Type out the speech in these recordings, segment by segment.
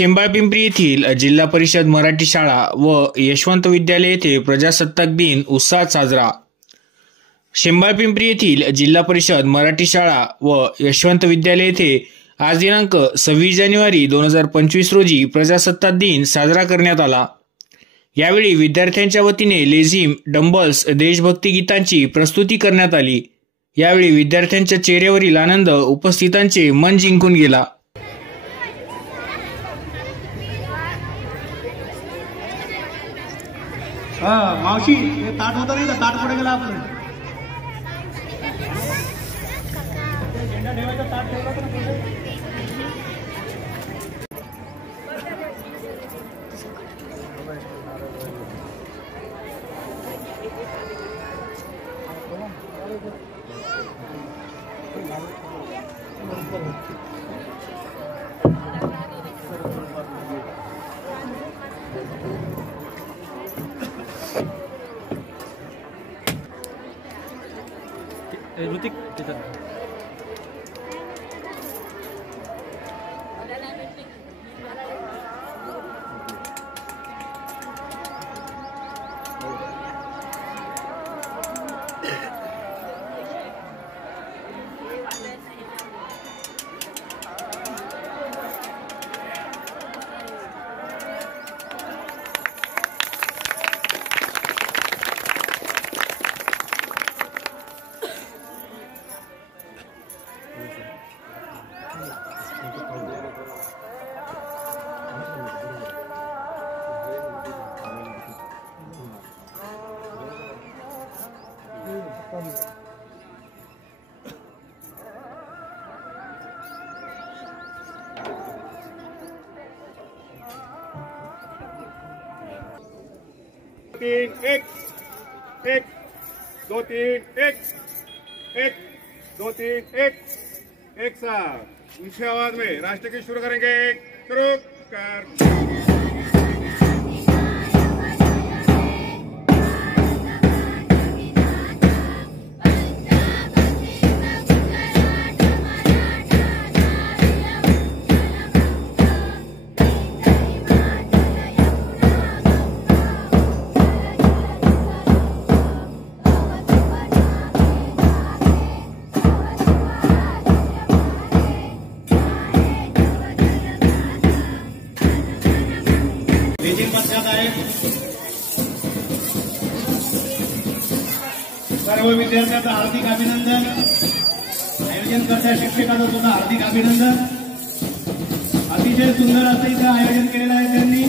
शेंबाळपिंपरी येथील जिल्हा परिषद मराठी शाळा व यशवंत विद्यालय येथे प्रजासत्ताक दिन उत्साहात साजरा। शेंबाळपिंपरी येथील जिल्हा परिषद मराठी शाळा व यशवंत विद्यालय येथे आज दिनांक 26 जानेवारी 2025 रोजी प्रजासत्ताक दिन साजरा करण्यात आला। यावेळी विद्यार्थ्यांच्या वतीने लेझिम, डंबल्स, देशभक्ती गीतांची प्रस्तुती करण्यात आली। यावेळी विद्यार्थ्यांच्या चेहऱ्यावरील आनंद उपस्थितांचे मन जिंकून गेला। मावशी हे ताट होता नाही का, ताट पुढे गेला आपण झेंडा ठेवायचा, ताट ठेवला तर ऋतिक एक 2 3 1 2 3 1 साथ ऊंची आवाज में राष्ट्रगीत शुरू करेंगे। शुरू कर। सर्व विद्यार्थ्यांचं हार्दिक अभिनंदन। आयोजन करत्या शिक्षकांचं सुद्धा हार्दिक अभिनंदन। अतिशय सुंदर असं इथं आयोजन केलेलं आहे त्यांनी।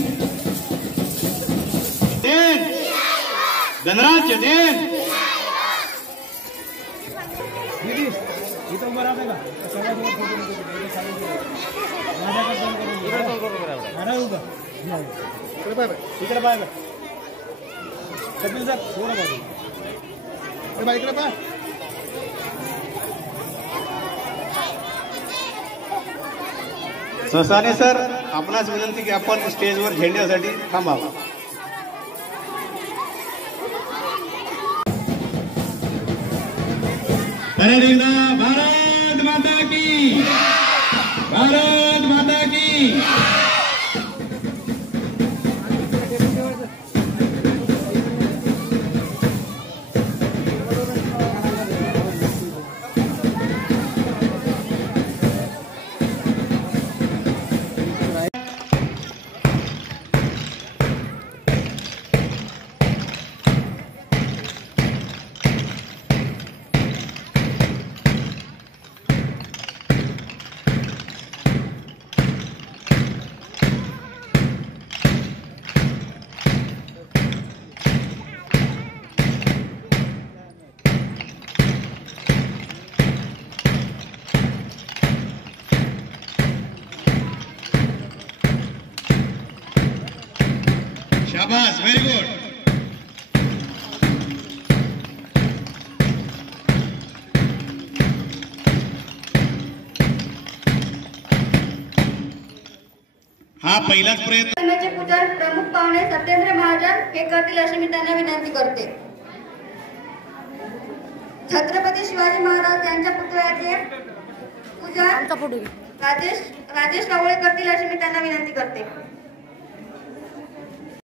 गणराज्य दिन इथं उभं राहते का इकडे पाहिजे कपिल सर थोडं बाजू इकडे पहा। ससाने सर आपणास विनंती की आपण स्टेजवर झेंड्यासाठी थांबावा। भारत माता की, भारत माता की। शाबाश, व्हेरी गुड। हा पहिलाच प्रयत्न। पूजन प्रमुख पाहुणे सत्येंद्र महाजन हे करतील अशी मी त्यांना विनंती करते। छत्रपती शिवाजी महाराज यांच्या पुतळ्याचे पूजन राजेश राजेश कावळे करतील अशी मी त्यांना विनंती करते.